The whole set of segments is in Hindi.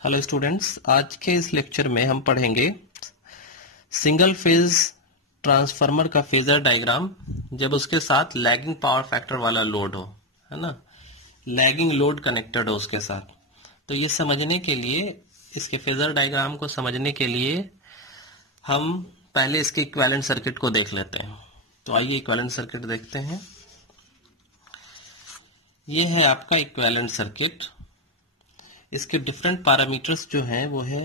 हेलो स्टूडेंट्स, आज के इस लेक्चर में हम पढ़ेंगे सिंगल फेज ट्रांसफार्मर का फेजर डायग्राम जब उसके साथ लैगिंग पावर फैक्टर वाला लोड हो, है ना। लैगिंग लोड कनेक्टेड हो उसके साथ। तो ये समझने के लिए, इसके फेजर डायग्राम को समझने के लिए हम पहले इसके इक्विवेलेंट सर्किट को देख लेते हैं। तो आइए इक्विवेलेंट सर्किट देखते हैं। ये है आपका इक्विवेलेंट सर्किट। इसके डिफरेंट पैरामीटर्स जो हैं वो है,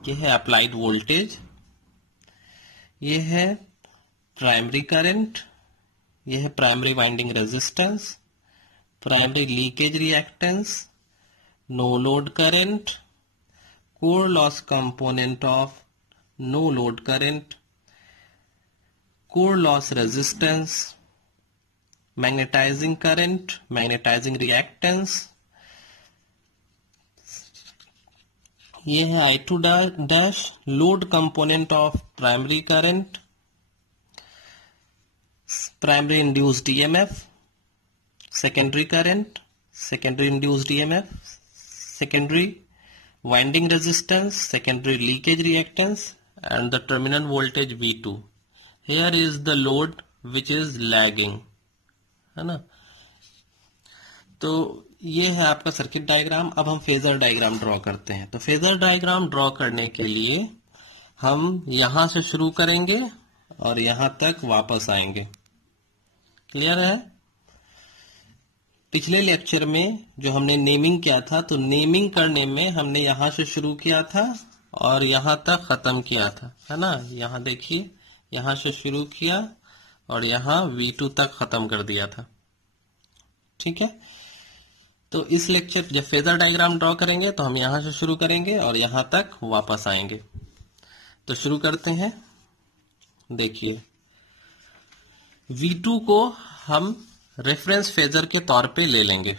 ये है अप्लाइड वोल्टेज, ये है प्राइमरी करंट, ये है primary winding resistance, primary leakage reactance, no load current, core loss component of no load current, core loss resistance, magnetising current, magnetising reactance, ये है I2 dash, load component of primary current, primary induced EMF, secondary current, secondary induced EMF, secondary winding resistance, secondary leakage reactance and the terminal voltage V2। Here is the load which is lagging, है ना। तो ये है आपका सर्किट डायग्राम। अब हम फेजर डायग्राम ड्रॉ करते हैं। तो फेजर डायग्राम ड्रॉ करने के लिए हम यहां से शुरू करेंगे और यहां तक वापस आएंगे। क्लियर है? पिछले लेक्चर में जो हमने नेमिंग किया था, तो नेमिंग करने में हमने यहां से शुरू किया था और यहां तक खत्म किया था, है ना। यहां देखिए, यहां से शुरू किया और यहां V2 तक खत्म कर दिया था। ठीक है। तो इस लेक्चर जब फेजर डायग्राम ड्रॉ करेंगे तो हम यहां से शुरू करेंगे और यहां तक वापस आएंगे। तो शुरू करते हैं। देखिए, V2 को हम रेफरेंस फेजर के तौर पे ले लेंगे।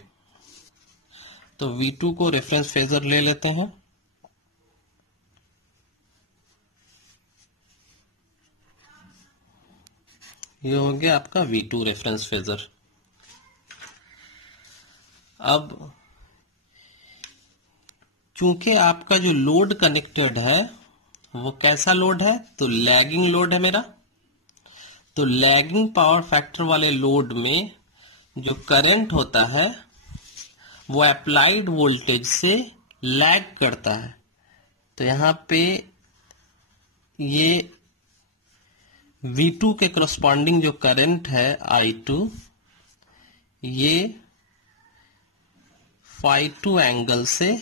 तो V2 को रेफरेंस फेजर ले लेते हैं। ये हो गया आपका V2 रेफरेंस फेजर। अब चूंकि आपका जो लोड कनेक्टेड है वो कैसा लोड है, तो लैगिंग लोड है मेरा। तो लैगिंग पावर फैक्टर वाले लोड में जो करंट होता है वो अप्लाइड वोल्टेज से लैग करता है। तो यहां पे ये V2 के करस्पॉन्डिंग जो करंट है I2, ये phi2 एंगल से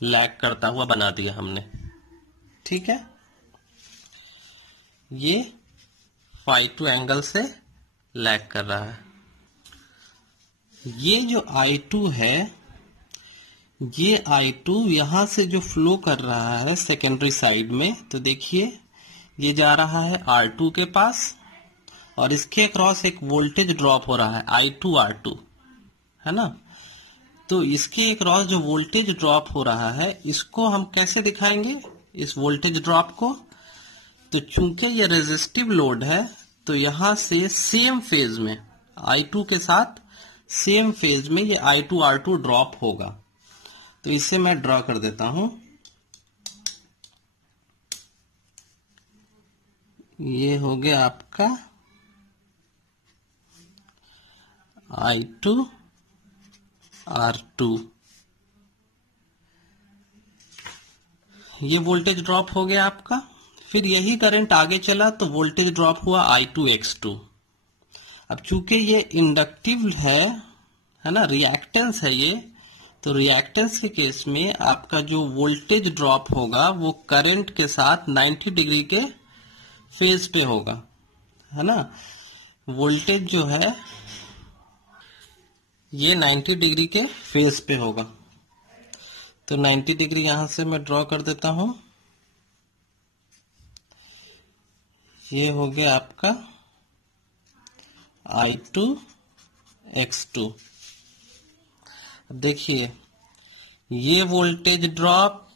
लैग करता हुआ बना दिया हमने। ठीक है, ये phi2 एंगल से लैग कर रहा है। ये जो I2 है, ये I2 यहां से जो फ्लो कर रहा है सेकेंडरी साइड में, तो देखिए ये जा रहा है R2 के पास और इसके अक्रॉस एक वोल्टेज ड्रॉप हो रहा है I2R2, है ना। तो इसके अक्रॉस जो वोल्टेज ड्रॉप हो रहा है, इसको हम कैसे दिखाएंगे, इस वोल्टेज ड्रॉप को। तो चूंकि ये रेजिस्टिव लोड है, तो यहां से सेम फेज में I2 के साथ सेम फेज में ये I2R2 ड्रॉप होगा। तो इसे मैं ड्रॉ कर देता हूं। ये हो गया आपका I2R2। ये वोल्टेज ड्रॉप हो गया आपका। फिर यही करंट आगे चला तो वोल्टेज ड्रॉप हुआ I2X2। अब चूंकि ये इंडक्टिव है ना, रिएक्टेंस है ये, तो रिएक्टेंस के केस में आपका जो वोल्टेज ड्रॉप होगा वो करंट के साथ 90 डिग्री के फेज पे होगा, है ना। वोल्टेज जो है ये 90 डिग्री के फेज पे होगा। तो 90 डिग्री यहां से मैं ड्रॉ कर देता हूं। ये हो गया आपका I2X2। देखिए, ये वोल्टेज ड्रॉप,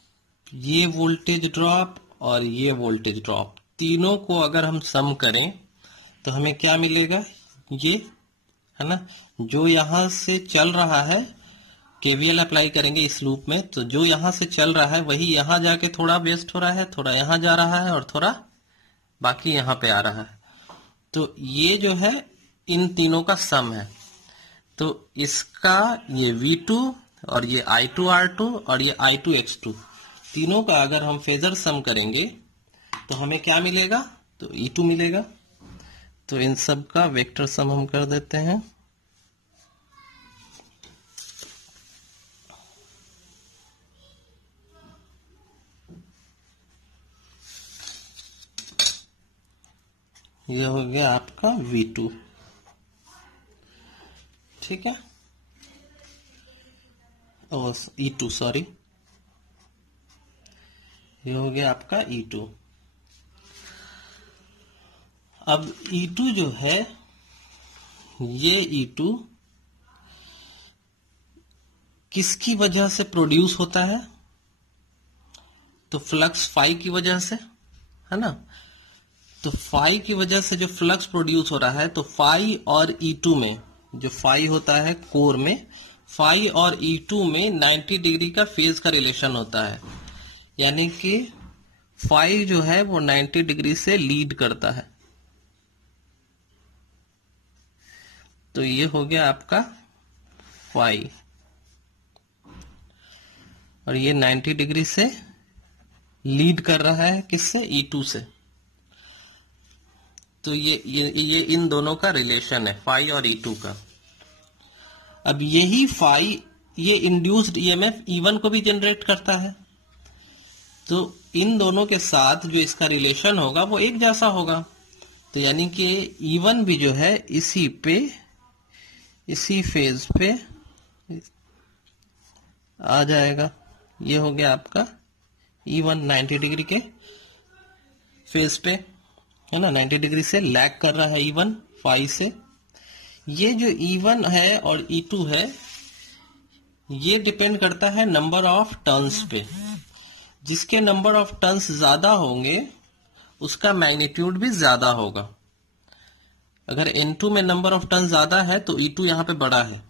ये वोल्टेज ड्रॉप और ये वोल्टेज ड्रॉप, तीनों को अगर हम सम करें तो हमें क्या मिलेगा, ये, है ना। जो यहां से चल रहा है केवीएल अप्लाई करेंगे इस लूप में, तो जो यहां से चल रहा है वही यहां जाके थोड़ा वेस्ट हो रहा है, थोड़ा यहां जा रहा है और थोड़ा बाकी यहां पे आ रहा है। तो ये जो है इन तीनों का सम है। तो इसका ये V2 और ये I2R2 और ये I2X2 तीनों का अगर हम फेजर सम करेंगे तो हमें क्या मिलेगा, तो E2 मिलेगा। तो इन सब का वेक्टर सम हम कर देते हैं। ये हो गया आपका V2, ठीक है, और E2 सॉरी, ये हो गया आपका E2। अब E2 जो है, ये E2 किसकी वजह से प्रोड्यूस होता है, तो फ्लक्स फाई की वजह से, है ना। तो फाई की वजह से जो फ्लक्स प्रोड्यूस हो रहा है, तो फाई और E2 में, जो फाई होता है कोर में, फाई और E2 में 90 डिग्री का फेज का रिलेशन होता है, यानी कि फाई जो है वो 90 डिग्री से लीड करता है। तो ये हो गया आपका फाई, और ये 90 डिग्री से लीड कर रहा है किससे, E2 से। तो ये इन दोनों का रिलेशन है, फाई और E2 का। अब यही फाई ये इंड्यूस्ड ईएमएफ E1 को भी जनरेट करता है, तो इन दोनों के साथ जो इसका रिलेशन होगा वो एक जैसा होगा। तो यानी कि E1 भी जो है इसी फेज पे आ जाएगा। ये हो गया आपका E1 90 डिग्री के फेज पे, है ना, 90 डिग्री से लैग कर रहा है E1 फाई से। ये जो E1 है और E2 है, ये डिपेंड करता है नंबर ऑफ टर्न्स पे। जिसके नंबर ऑफ टर्न्स ज्यादा होंगे उसका मैग्नीट्यूड भी ज्यादा होगा। अगर N2 में नंबर ऑफ टर्न्स ज्यादा है तो E2 यहां पे बड़ा है।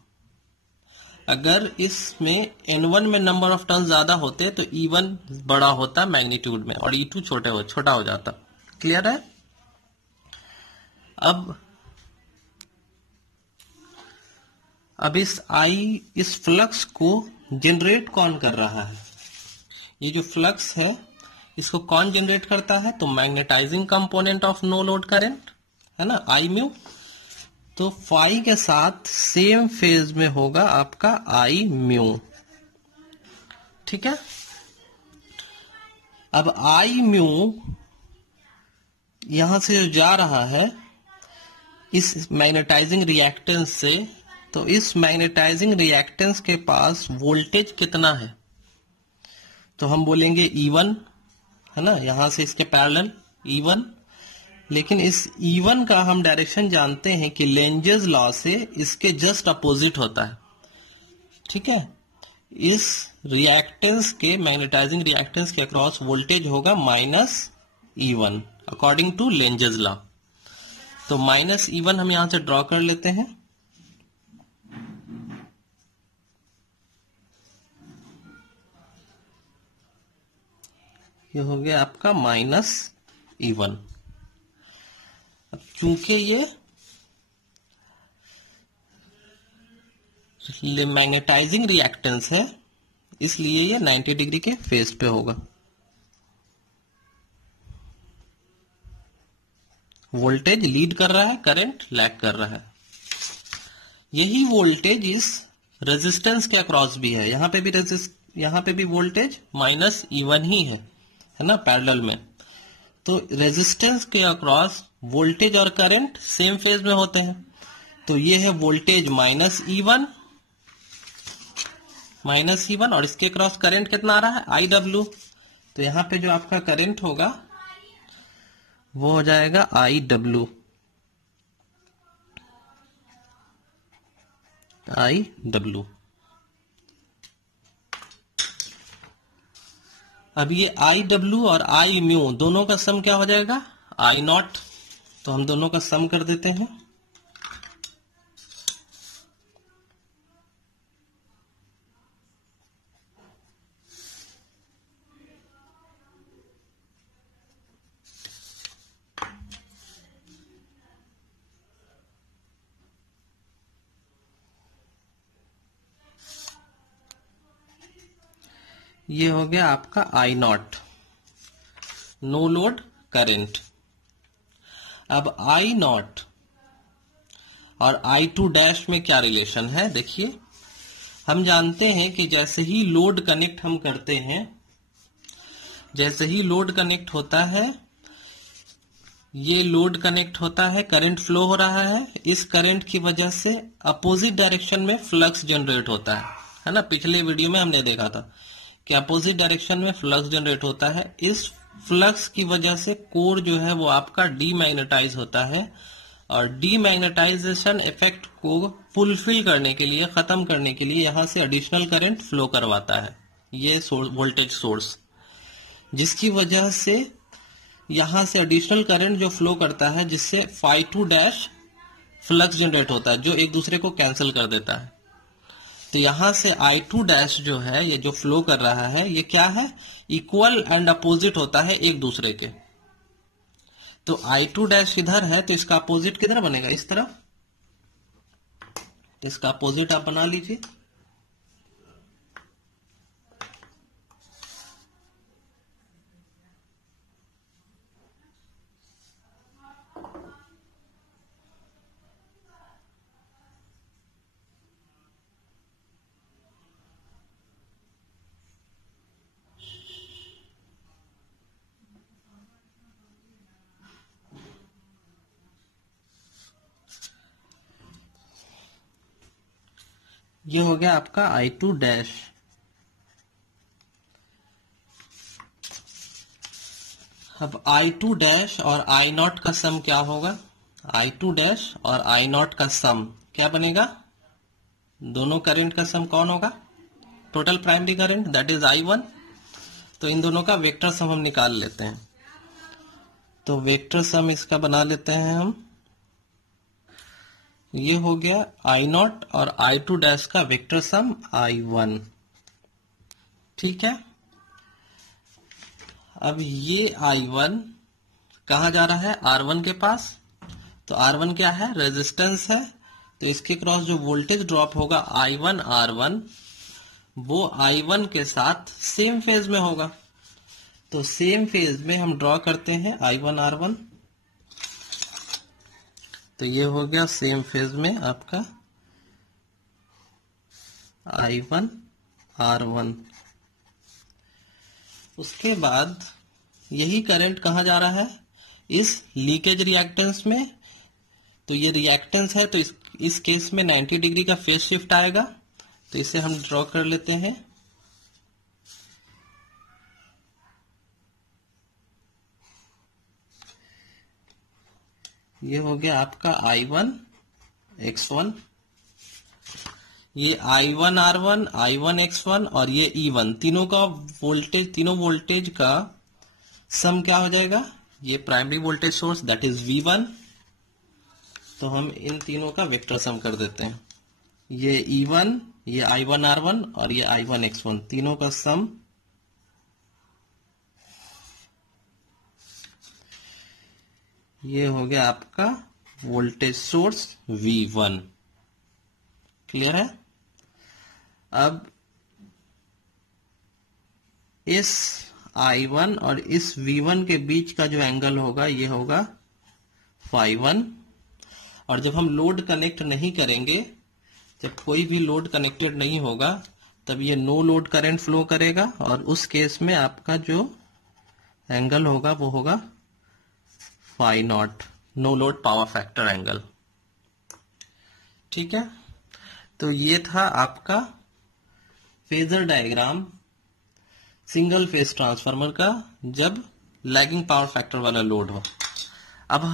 अगर इसमें N1 में नंबर ऑफ टर्न्स ज्यादा होते तो E1 बड़ा होता मैग्नीट्यूड में और E2 छोटा हो जाता। क्लियर है। अब इस फ्लक्स को जनरेट कौन कर रहा है, ये जो फ्लक्स है इसको कौन जनरेट करता है, तो magnetising component of no load current, है ना, I म्यू। तो फाई के साथ सेम फेज में होगा आपका I म्यू, ठीक है। अब I म्यू यहां से जो जा रहा है इस मैग्नेटाइजिंग रिएक्टेंस से, तो इस मैग्नेटाइजिंग रिएक्टेंस के पास वोल्टेज कितना है, तो हम बोलेंगे E1, है ना, यहां से इसके पैरेलल E1। लेकिन इस E1 का हम डायरेक्शन जानते हैं कि लेंजेस लॉ से इसके जस्ट अपोजिट होता है, ठीक है। इस रिएक्टेंस के, मैग्नेटाइजिंग रिएक्टेंस के अक्रॉस वोल्टेज होगा -E1 according to Lenz's law. तो -E1 हम यहां से ड्रॉ कर लेते हैं। ये हो गया आपका -E1। अब चूंकि ये मैग्नेटाइजिंग रिएक्टेंस है इसलिए ये 90 डिग्री के फेज पे होगा। वोल्टेज लीड कर रहा है, करंट लैग कर रहा है। यही वोल्टेज इस रेजिस्टेंस के अक्रॉस भी है। यहां पे भी वोल्टेज -E1 ही है ना, पैरेलल में। तो रेजिस्टेंस के अक्रॉस वोल्टेज और करंट सेम फेज में होते हैं। तो ये है वोल्टेज -E1 और इसके अक्रॉस करंट कितना आ रहा है, IW। तो यहां पे जो आपका करंट होगा वो हो जाएगा IW। अब ये IW और I म्यू दोनों का सम क्या हो जाएगा, I0। तो हम दोनों का सम कर देते हैं। ये हो गया आपका आई नॉट, नो लोड करंट। अब आई नॉट और आई टू डैश में क्या रिलेशन है देखिए। हम जानते हैं कि जैसे ही लोड कनेक्ट हम करते हैं, जैसे ही लोड कनेक्ट होता है, ये लोड कनेक्ट होता है, करंट फ्लो हो रहा है, इस करंट की वजह से अपोजिट डायरेक्शन में फ्लक्स जनरेट होता है ना। पिछले वीडियो में हमने देखा था कि अपोजिट डायरेक्शन में फ्लक्स जनरेट होता है। इस फ्लक्स की वजह से कोर जो है वो आपका डीमैग्नेटाइज होता है, और डीमैग्नेटाइजेशन इफेक्ट को फुलफिल करने के लिए, खत्म करने के लिए यहां से एडिशनल करंट फ्लो करवाता है ये वोल्टेज सोर्स, जिसकी वजह से यहां से एडिशनल करंट जो फ्लो करता है, जिससे phi two dash flux generate होता है जो एक दूसरे को कैंसिल कर देता है। तो यहां से आई टू डैश जो है, ये जो फ्लो कर रहा है, ये क्या है, इक्वल एंड अपोजिट होता है एक दूसरे के। तो आई टू डैश इधर है तो इसका अपोजिट किधर बनेगा, इस तरफ। तो इसका अपोजिट आप बना लीजिए। ये हो गया आपका आई टू डैश। अब आई टू डैश और आई नॉट का सम क्या होगा, आई टू डैश और आई नॉट का सम क्या बनेगा, दोनों करंट का सम कौन होगा, total primary current, that is I one. तो इन दोनों का वेक्टर सम हम निकाल लेते हैं। तो वेक्टर सम इसका बना लेते हैं हम। ये हो गया आई नॉट और आई टू डैश का वेक्टर सम आई वन, ठीक है। अब ये आई वन कहां जा रहा है, आर वन के पास। तो आर वन क्या है, रेजिस्टेंस है। तो इसके क्रॉस जो वोल्टेज ड्रॉप होगा आई वन आर वन, वो आई वन के साथ सेम फेज में होगा। तो सेम फेज में हम ड्रॉ करते हैं आई वन आर वन। तो ये हो गया सेम फेज में आपका आई वन आर वन। उसके बाद यही करंट कहां जा रहा है, इस लीकेज रिएक्टेंस में। तो ये रिएक्टेंस है, तो इस केस में 90 डिग्री का फेज शिफ्ट आएगा। तो इसे हम ड्रॉ कर लेते हैं। ये हो गया आपका आई वन एक्स वन, ये I one R one, I one X one और ये ई वन, तीनों का वोल्टेज, तीनों वोल्टेज का सम क्या हो जाएगा, ये primary voltage source that is V one. तो हम इन तीनों का वेक्टर सम कर देते हैं। ये ई वन, ये आई वन आर वन और ये आई वन एक्स वन, तीनों का सम ये हो गया आपका वोल्टेज सोर्स V1। क्लियर है। अब इस I1 और इस V1 के बीच का जो एंगल होगा ये होगा φ1। और जब हम लोड कनेक्ट नहीं करेंगे, जब कोई भी लोड कनेक्टेड नहीं होगा, तब ये नो लोड करंट फ्लो करेगा और उस केस में आपका जो एंगल होगा वो होगा phi naught, no load power factor angle. ठीक है। तो ये था आपका phasor diagram single phase transformer का जब लैगिंग पावर फैक्टर वाला लोड हो। अब